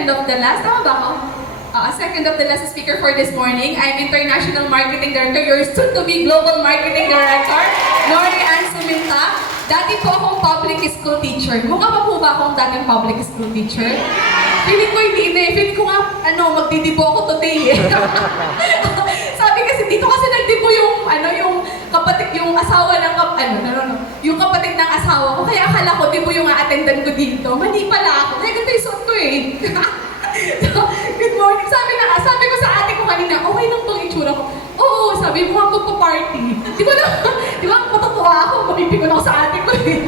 second of the last, tama ba ako? Second of the last speaker for this morning. I'm International Marketing Director, your soon-to-be Global Marketing Director, Nori Ann Suminta. Dati po akong public school teacher. Mukha pa po ba akong dating public school teacher? Feeling ko hindi na eh. Feeling ko nga, magdidibo ako today eh. Sabi kasi dito kasi nagdibo yung, yung kapatid, yung asawa ng, yung kapatid ng asawa ko. Kaya akala ko, dibo yung a-attendan ko dito. Mali pala ako. Kaya ganito yung suot ko eh. So, good morning. Sabi ko sa ate ko kanina, okay lang tong itsura ko. Oo, sabi mo ako magpa-party. Di ba, matutuwa ako, mapipikon ako sa ate ko eh.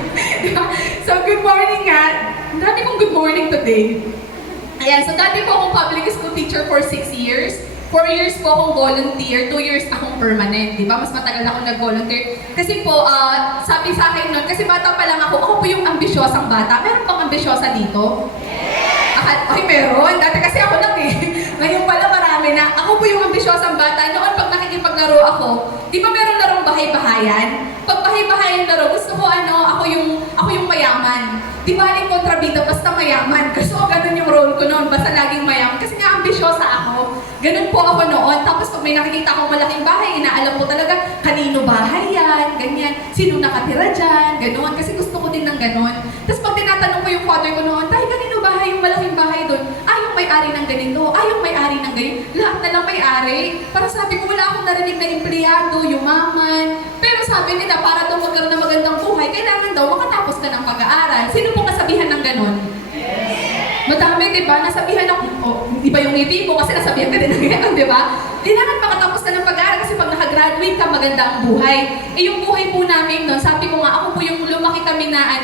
So, good morning nga. Dati kong good morning today. Ayan, so dati po akong public school teacher for 6 years. 4 years po akong volunteer, 2 years akong permanent, di ba? Mas matagal akong nag-volunteer. Kasi po, sabi sa akin nun, kasi bata pa lang ako po yung ambisyosang bata. Meron pang ambisyosa dito? Ay, meron. Dati kasi ako lang eh. Ngayon pala marami na. Ako po yung ambisyosang bata. Noon pag nakikipaglaro ako, di ba meron larong bahay-bahayan? Pag bahay-bahayan laro, gusto ko ako yung mayaman. Di ba aling kontrabida, basta mayaman. Gusto ko ganun yung role ko noon, basta laging mayaman. Kasi nga ambisyosa ako. Ganun po ako noon. Tapos pag may nakikita akong malaking bahay, inaalam ko talaga, kanino bahay yan, ganyan. Sino nakatira dyan, ganun. Kasi gusto ko din ng ganun. Tapos pag tinatanong ko yung father ko noon, tay, kanino bahay yung malaking bahay doon? Yung may-ari ng ganito. Yung may-ari ng ganito. Lahat na lang may-ari. Para sabi ko, wala akong narinig na empleyado, yumaman. Pero sabi nila, para daw magkaroon ng magandang buhay, kailangan daw makatapos ka ng pag-aaral. Sino po kasabihan ng ganun? Madami, di ba? Nasabihan ako, di ba yung ngiti mo kasi nasabihan ka din ng ganun, di ba? Kailangan makatapos ka ng pag-aaral kasi pag nakagraduate ka, maganda ang buhay. Yung buhay po namin noon, sabi ko nga, ako po yung lumaki kami na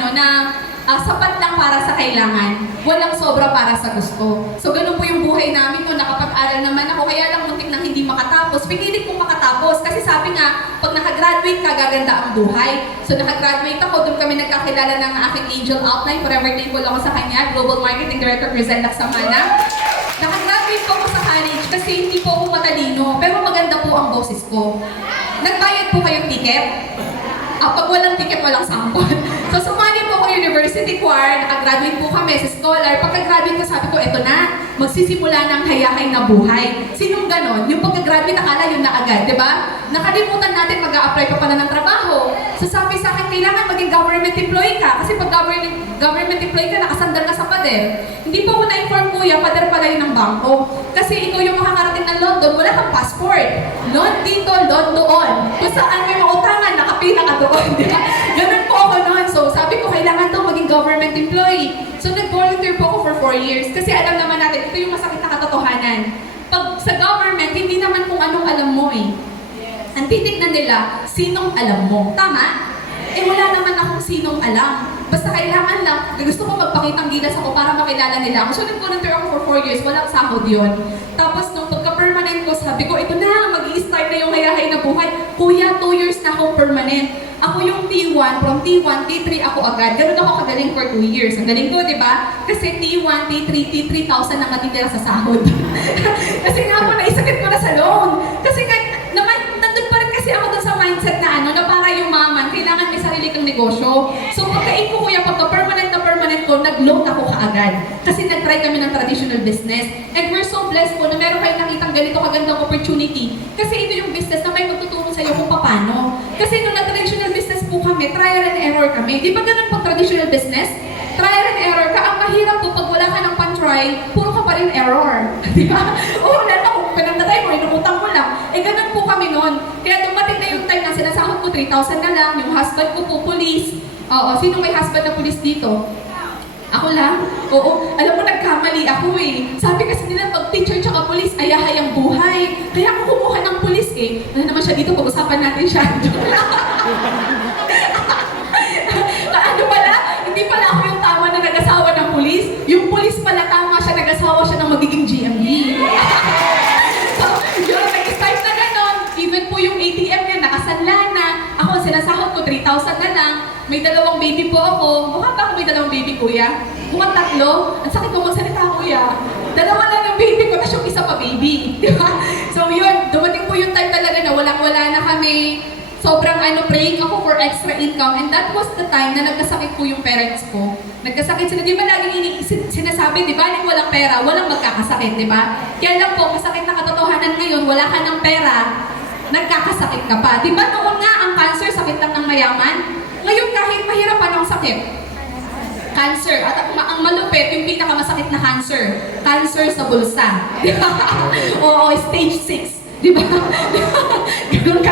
sapat lang para sa kailangan. Walang sobra para sa gusto. So, ganun po yung buhay namin kung nakapag-aral naman ako. Kaya lang muntik nang hindi makatapos. Pinilit kong makatapos. Kasi sabi nga, pag nakagraduate ka, gaganda ang buhay. So, nakagraduate ako. Doon kami nagkakilala ng aking angel outline. Forever thankful ako sa kanya. Global Marketing Director, Crizel Laksamana. Nakagraduate po ako sa college kasi hindi po ako matalino. Pero maganda po ang boses ko. Nagbayad po kayong ticket? Pag walang ticket, walang sample. So, sumali po ako university choir, nakagraduate po kami sa scholar. Pagka-graduate ko, sabi ko, eto na, magsisimula ng hayahay na buhay. Sinong ganon? Yung pagka-graduate, akala yun na agad, di ba? Nakalimutan natin mag-a-apply pa pala ng trabaho. So, sabi sa akin, kailangan maging government employee ka. Kasi pag government employee ka, nakasandal ka sa pader. Hindi po ako na-inform, kuya, pader pala yun ng bangko. Kasi ikaw yung makakarating ng London, wala kang passport. Loan dito, loan doon. Kung saan may mautangan, nakapila ka doon. Ganun po ako noon. So, sabi ko, kailangan daw maging government employee. So, nag-volunteer po ako for 4 years. Kasi alam naman natin, ito yung masakit na katotohanan. Pag sa government, hindi naman kung anong alam mo eh. Ang titignan nila, sinong alam mo. Tama? Wala naman akong sinong alam. Basta kailangan lang, gusto ko magpakitang gilas ako para makilala nila ako. So, nag-volunteer ako for 4 years, walang sahod yun. Tapos, nung pagka-permanent ko, sabi ko, ito na, mag-i-start na yung hayahay na buhay. Kuya, 2 years na akong permanent. Ako yung T1, from T1, T3 ako agad. Ganun ako kagaling for 2 years. Ang galing ko, di ba? Kasi T1, T3, T3,000 ang natitira sa sahod. Kasi nga po, naisakit ko na sa loan. Kasi nandun pa rin kasi ako dun sa mindset na na para yumaman, kailangan may sarili kang negosyo. So, pagkain ko kuya, pagka-permanent na permanent ko, nag-loan ako kaagad. Kasi nag-try kami ng traditional business. And we're so blessed po na meron kayong nakitang ganito kagandang opportunity. Kasi ito yung business na may magtutulong sa'yo kung paano. Kasi nung na-traditional business po kami, trial and error kami. Di ba ganun pag traditional business? Trial and error ka. Ang mahirap po, pag wala ka ng pan-try, puro ka pa rin error. Di ba? Wala na kung pinandatay mo, inutang mo lang. Ganun po kami noon. Kaya dumating na yung time na sinasahod ko 3,000 na lang, yung husband ko po, police. Oo, sino may husband na police dito? Ako lang? Oo. Alam mo, nagkamali ako eh. Sabi kasi nila, pag teacher tsaka police, ayahay ang buhay. Kaya ako kumuha ng police eh. Ano naman siya dito, pag-usapan natin siya. Ano pala? Hindi pala ako yung tama na nag-asawa ng police. Yung police pala tama siya, nag-asawa siya ng magiging GMB. So, yun, nag-start na ganon. Even po yung ATM niya, nakasanla na. Ako, sinasahod ko, 3,000 na lang. May 2 baby po ako. Mukha ba ako may 2 baby, kuya? Mukhang 3. Ang sakit ko magsalita, kuya. 2 lang yung baby ko, tapos yung isa pa baby. Di ba? So yun, dumating po yung time talaga na walang-wala na kami. sobrang praying ako for extra income, and that was the time na nagkasakit po yung parents ko. Nagkasakit sila, di ba laging sinasabi, di ba, walang pera, walang magkakasakit, di ba? Kaya lang po, masakit na katotohanan ngayon, wala ka ng pera, nagkakasakit ka pa. Di ba noon nga, ang cancer, sakit lang ng mayaman? Ngayon, kahit mahirapan ang sakit, cancer. At ang malupit, yung pinakamasakit na cancer, cancer sa bulsa. Di ba? Oo, stage 6. Di ba? Ganun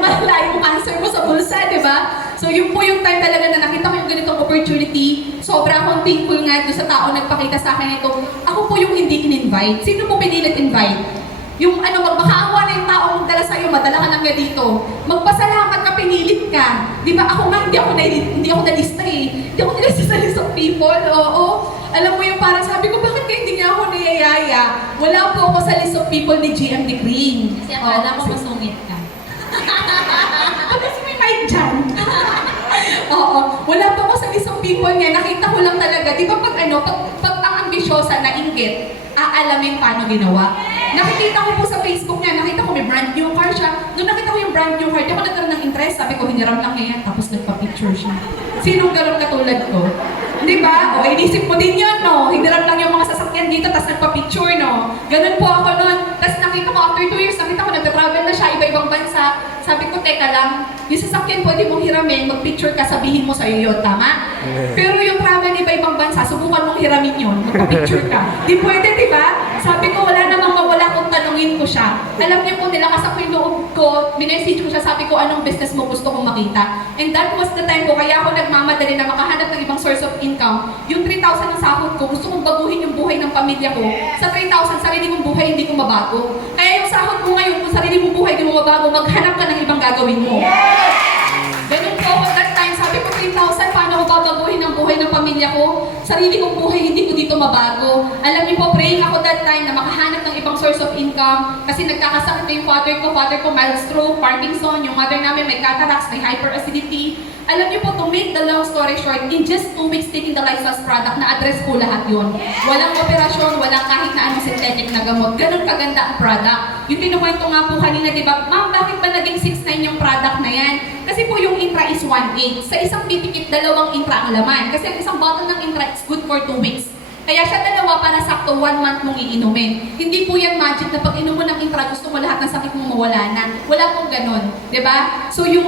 kalala yung cancer mo sa bulsa, di ba? So yun po yung time talaga na nakita ko yung ganitong opportunity. Sobra akong thankful nga doon sa tao nagpakita sa akin ito. Ako po yung hindi in-invite. Sino po pinilit invite? Yung magmakaawa na yung tao magdala sa'yo, madala ka lang nga dito. Magpasalamat ka, pinilit ka. Di ba? Ako nga, hindi ako nalista eh. Hindi ako nalista sa list of people. Oo. Alam mo yung parang sabi ko, bakit kayo hindi niya ako niyayaya? Wala po ako sa list of people ni GMD Green. Kasi akala mo masungit ka. Kasi may mic dyan. Oo. Wala po ako sa list of people niya. Nakita ko lang talaga. Di ba pag ang ambisyosa na inggit, aalamin paano ginawa. Nakikita ko po sa Facebook niya, nakita ko may brand new car siya. Nung nakita ko yung brand new car, di ako nagkaroon ng interest. Sabi ko, hiniram lang niya yan, tapos nagpa-picture siya. Sinong gano'n katulad ko? Di ba? O, inisip mo din yun, no? Hiniram lang yung mga sasakyan dito, tapos nagpa-picture, no? Ganun po ako nun. Tapos nakita ko, after 2 years, nakita ko, nagta-travel na siya, iba-ibang bansa. Sabi ko, teka lang, yung sasakyan pwede mong hiramin, mag-picture ka, sabihin mo sa'yo yun, tama? Pero yung travel iba-ibang bansa, subukan mong hiramin yun, magpa-picture ka. Di pwede, di ba? Sabi ko, wala namang mawala kung tanungin ko siya. Alam niyo po, nilakas ako yung loob ko, minessage ko siya, sabi ko, anong business mo gusto kong makita? And that was the time po, kaya ako nagmamadali na makahanap ng ibang source of income. Yung 3,000 ng sahod ko, gusto kong baguhin yung buhay ng pamilya ko. Sa 3,000, sarili kong buhay, hindi ko mabago. Kaya yung sahod ko ngayon, kung sarili mong buhay, hindi mo mabago, maghanap ka ng ibang gagawin mo. Ganun po ako that time, sabi ko 3,000, paano ko babaguhin ang buhay ng pamilya ko? Sarili kong buhay, hindi ko dito mabago. Alam niyo po, praying ako that time na makahanap ng ibang source of income kasi nagkakasakit na yung father ko mild stroke, Parkinson, yung mother namin may cataracts, may hyperacidity. Alam niyo po, to make the long story short, in just 2 weeks taking the Lysals product, na-address ko lahat yun. Walang operasyon, walang kahit na anong synthetic na gamot. Ganun kaganda ang product. Yung kinukwento nga po kanina, di ba, ma'am, bakit ba naging 6'9" yung product na yan? Kasi po yung intra is 1/8. Sa isang pipikit, 2 intra ang laman. Kasi ang isang bottle ng intra is good for 2 weeks. Kaya siya 2 para sakto 1 month mong iinumin. Hindi po yan magic na pag inom mo ng intra, gusto mo lahat ng sakit mo mawala na. Wala pong ganun. Diba? So yung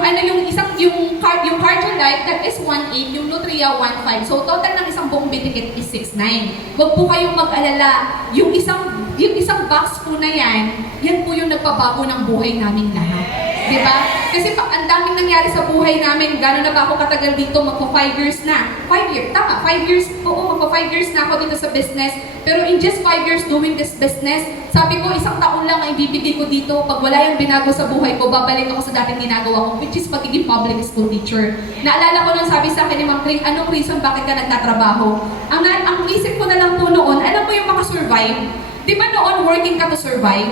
yung Cardiolite, that is 1/8, yung Nutria 1/5. So total ng isang buong bitikit is 6'9". Huwag po kayong mag-alala. Yung isang box po na yan po yung nagpabago ng buhay namin lahat. Diba? Kasi ang daming nangyari sa buhay namin. Gano'n na ba ako katagal dito? Magpa 5 years na. 5 years? Tama, 5 years. Oo, magpa 5 years na ako dito sa business. Pero in just 5 years doing this business, sabi ko, 1 taon lang ang ibibigay ko dito. Pag wala yung binago sa buhay ko, babalik ako sa dating ginagawa ko, which is pagiging public school teacher. Naalala ko nung sabi sa akin ni Ma'am Kring, anong reason bakit ka nagtatrabaho? Ang isip ko na lang po noon, alam mo yung makasurvive? Di ba noon working ka to survive?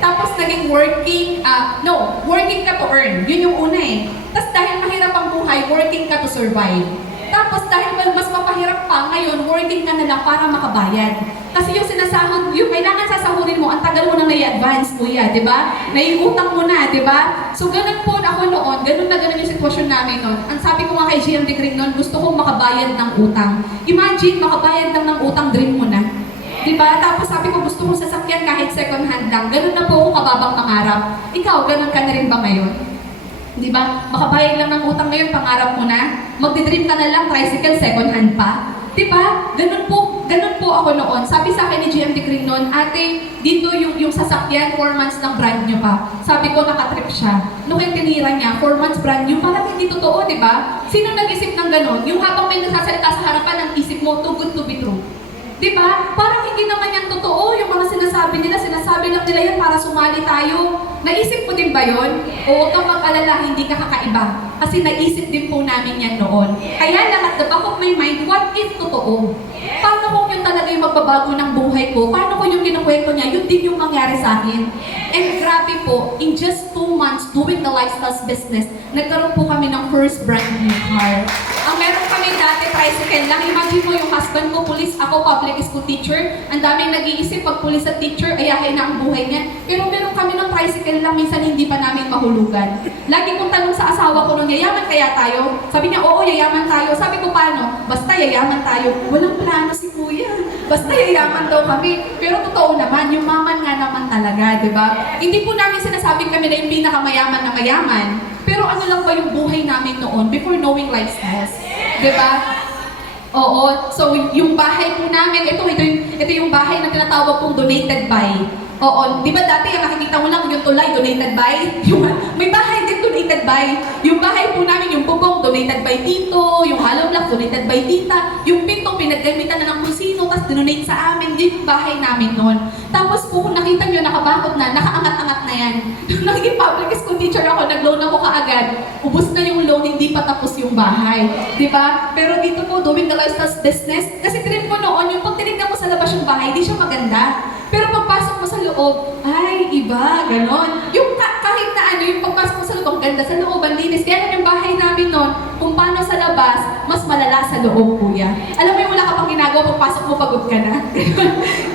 Tapos naging working ka to earn. Yun yung una eh. Tapos dahil mahirap ang buhay, working ka to survive. Tapos dahil mas mapahirap pa, ngayon, working ka na lang para makabayad. Kasi yung sinasahod, yung kailangan sasahurin mo, ang tagal mo nang nai-advance, kuya, di ba? Naiutang mo na, di ba? So ganun po ako noon, ganun yung sitwasyon namin noon. Ang sabi ko nga kay GMD Green noon, gusto kong makabayad ng utang. Imagine, makabayad lang ng utang, dream mo na. Diba? Tapos sabi ko, gusto kong sasakyan kahit second hand lang. Ganun na po ako kababang pangarap. Ikaw, ganun ka na rin ba ngayon? Diba? Makabayad lang ng utang ngayon, pangarap mo na. Magdidream ka na lang, tricycle, second hand pa. Diba? Ganun po ako noon. Sabi sa akin ni GMD Green noon, ate, dito yung sasakyan, 4 months lang brand new pa. Sabi ko, nakatrip siya. Nung yung tinira niya, 4 months brand new, parang hindi totoo, diba? Sino nag-isip ng ganun? Yung habang may nasasalita sa harapan ng isip mo, too good to be true. Diba? Parang hindi naman yan totoo. Yung mga sinasabi lang nila yan para sumali tayo. Naisip mo din ba yun? O huwag kang mag-alala, hindi ka kakaiba. Kasi naisip din po namin yan noon. Kaya lang at the back of my mind, what if totoo? Paano kung yun talaga talaga yung magbabago ng buhay ko. Paano ko yung kinukwento niya, yun din yung mangyari sa akin. And grabe po, in just 2 months doing the lifestyle business, nagkaroon po kami ng first brand new car. Ang meron kami dati, tricycle lang. Imagine mo yung husband ko, police, ako public school teacher. Ang daming nag-iisip, pag police at teacher, ayahin na ang buhay niya. Pero meron kami ng tricycle lang, minsan hindi pa namin mahulugan. Lagi kong tanong sa asawa ko nung, yayaman kaya tayo? Sabi niya, oo, yayaman tayo. Sabi ko, paano? Basta yayaman tayo. Walang plano si kuya. Basta yayaman daw kami. Pero totoo naman, yung maman nga naman talaga, di ba? Hindi po namin sinasabing kami na yung pinakamayaman na mayaman. Pero ano lang ba yung buhay namin noon before knowing lifestyles? Di ba? Oo. So, yung bahay po namin, ito yung bahay na tinatawag pong donated by. Oo, di ba dati ang nakikita mo lang yung tulay, donated by? May bahay din donated by. Yung bahay po namin, yung bubong, donated by tito, yung hollow block, donated by tita, yung pinto, pinaggamitan na ng kung sino, tapos dinonate sa amin, yung bahay namin noon. Tapos po, kung nakita nyo, nakabakot na, nakaangat-angat na yan. Nung naging public school teacher ako, nag-loan ako kaagad, ubos na yung loan, hindi pa tapos yung bahay. Di ba? Pero dito po, doing the lifestyle business, kasi trip ko noon, yung pag tinignan mo sa labas yung bahay, hindi siya maganda. Pero pagpasok mo sa loob, ay, iba, ganon. Yung kahit na ano, yung pagpasok mo sa loob, ang ganda sa loob, ang linis. Kaya naman yung bahay namin noon, kung paano sa labas, mas malala sa loob, kuya. Alam mo yung wala ka pang ginagawa, pagpasok mo, pagod ka na.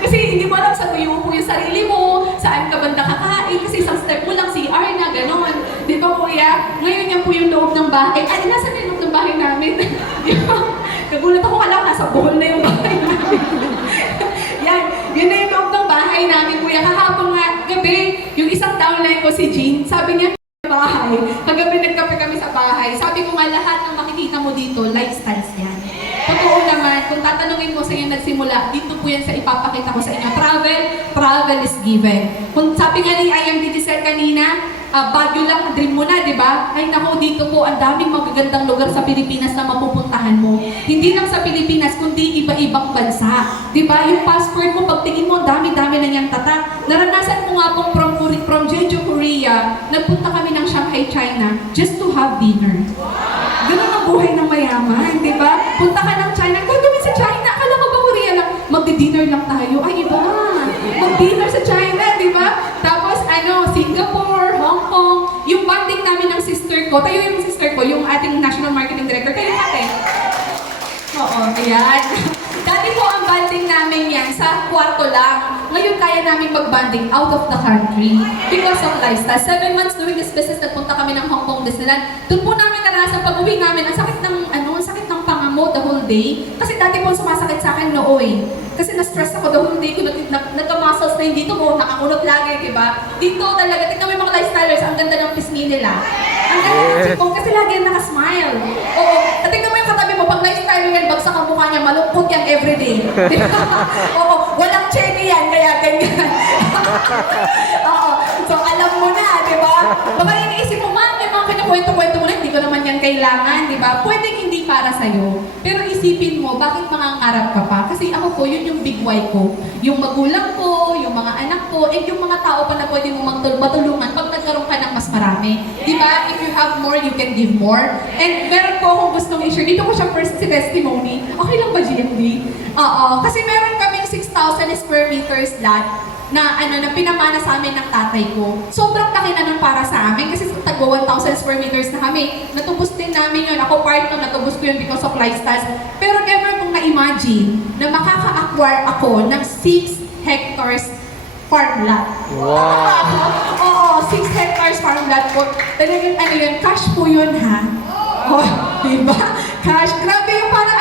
Kasi hindi mo alam sa uyupo yung sarili mo, saan ka banda kakain, kasi isang step mo lang, CR na, ganon. Di ba, kuya? Ngayon yan po yung loob ng bahay. Ay, nasa yung loob ng bahay namin. Kagulat ako, kala nasa buhol na yung bahay namin. Yun na yung loob ng bahay namin, kuya. Kahapon nga, gabi, yung isang downline ko si Jean, sabi niya, bahay. Kagabi nagkape kami sa bahay. Sabi ko nga, lahat ng makikita mo dito, lifestyles yan. Totoo naman, kung tatanungin mo sa inyo nagsimula, dito po yan sa ipapakita ko sa inyo. Travel is given. Kung sabi nga ni IMD Giselle kanina, Baguio lang, dream mo na, di ba? Ay nako, dito po, ang daming magagandang lugar sa Pilipinas na mapupuntahan mo. Hindi lang sa Pilipinas, kundi iba-ibang bansa. Di ba? Yung passport mo, pagtingin mo, dami-dami na niyang tatak. Naranasan ko nga pong from Jeju, Korea, nagpunta kami ng Shanghai, China, just to have dinner. Ganun ang buhay ng mayaman, di ba? Punta ka ng China, gagawin sa China, akala ko ba Korea lang, magdi-dinner lang tayo. Ay, iba. Mag-dinner sa China, di ba? Tapos, Singapore, Hong Kong, yung bonding namin ng sister ko, tayo yung sister ko, yung ating National Marketing Director, tayo ate. Oo, ayan. Dati po ang bonding namin yan sa kwarto lang. Ngayon kaya namin mag-bonding out of the country because of lifestyle. 7 months doing this business, nagpunta kami ng Hong Kong Disneyland. Doon po namin naranasan pag-uwi namin, ang sakit ng panga mo the whole day. Kasi dati po sumasakit sa akin noo eh. Kasi na-stress ako the whole day ko, nagka-muscles na yung dito mo, nakakulot lagi, di ba? Dito talaga, tignan mo yung mga lifestylers, ang ganda ng pisngi nila. Ang ganda ng chikong kasi lagi yan nakasmile. Oo, at tignan mo yung katabi mo, pag lifestyler yan, bagsak ang mukha niya, malungkot yan everyday. Di ba? Oo, walang cheque yan, kaya ganyan. Oo, so alam mo na, di ba? Baka iniisip mo, ma'am, may mga pinakwento-kwento mo na, hindi ko naman yan kailangan, di ba? Pwedeng hindi para sa'yo. Pero isipin mo, bakit mangangarap ka pa? Kasi ako po, yun yung big why ko. Yung magulang ko, yung mga anak ko, and yung mga tao pa na pwede mo matulungan pag nagkaroon ka ng mas marami. Di ba? If you have more, you can give more. And meron po akong gustong i-share. Dito ko siya first si testimony. Okay lang ba, GMD? Oo. Kasi meron kaming 6,000 square meters lot na pinamana sa amin ng tatay ko. Sobrang laki na nun para sa amin kasi tagwa 1,000 square meters na kami. Natubos din namin yun. Ako part nun, natubos ko yun because of lifestyles. Pero never kong na-imagine na makaka-acquire ako ng 6 hectares farm lot. Wow! Oo, 6 hectares farm lot po. Talagang yun, cash po yun ha. Oh, diba? Cash. Grabe yung parang,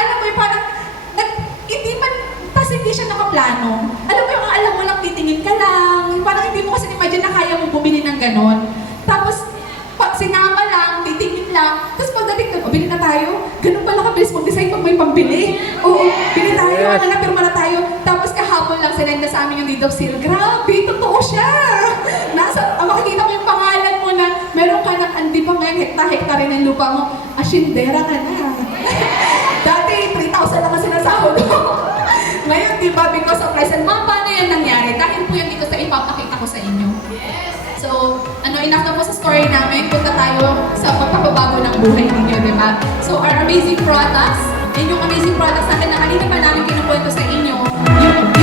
hindi siya nakaplano. Alam mo yung alam mo lang, titingin ka lang. Parang hindi mo kasi imagine na kaya mong bumili ng ganon. Tapos, sinama lang, titingin lang. Tapos pagdating doon, bili na tayo. Ganun pala kabilis mag-decide pag may pambili. Oo, bili tayo, pirma na tayo. Tapos kahapon lang, sinenda sa amin yung deed of sale. Grabe, totoo siya. Makikita mo yung pangalan mo na meron ka ng, hindi pa ngayon, hekta-hekta rin ang lupa mo. Asyendera ka na. Dati, 3,000 lang ang sinasahod ko. Ngayon, di ba, because of license, paano yan nangyari? Dahil po yan dito sa ipapakita ko sa inyo. So, enough na po sa story namin. Punta tayo sa pagpapabago ng buhay ninyo, di ba? So, our amazing products, and yung amazing products na kanina pa namin kinukwento sa inyo, Yung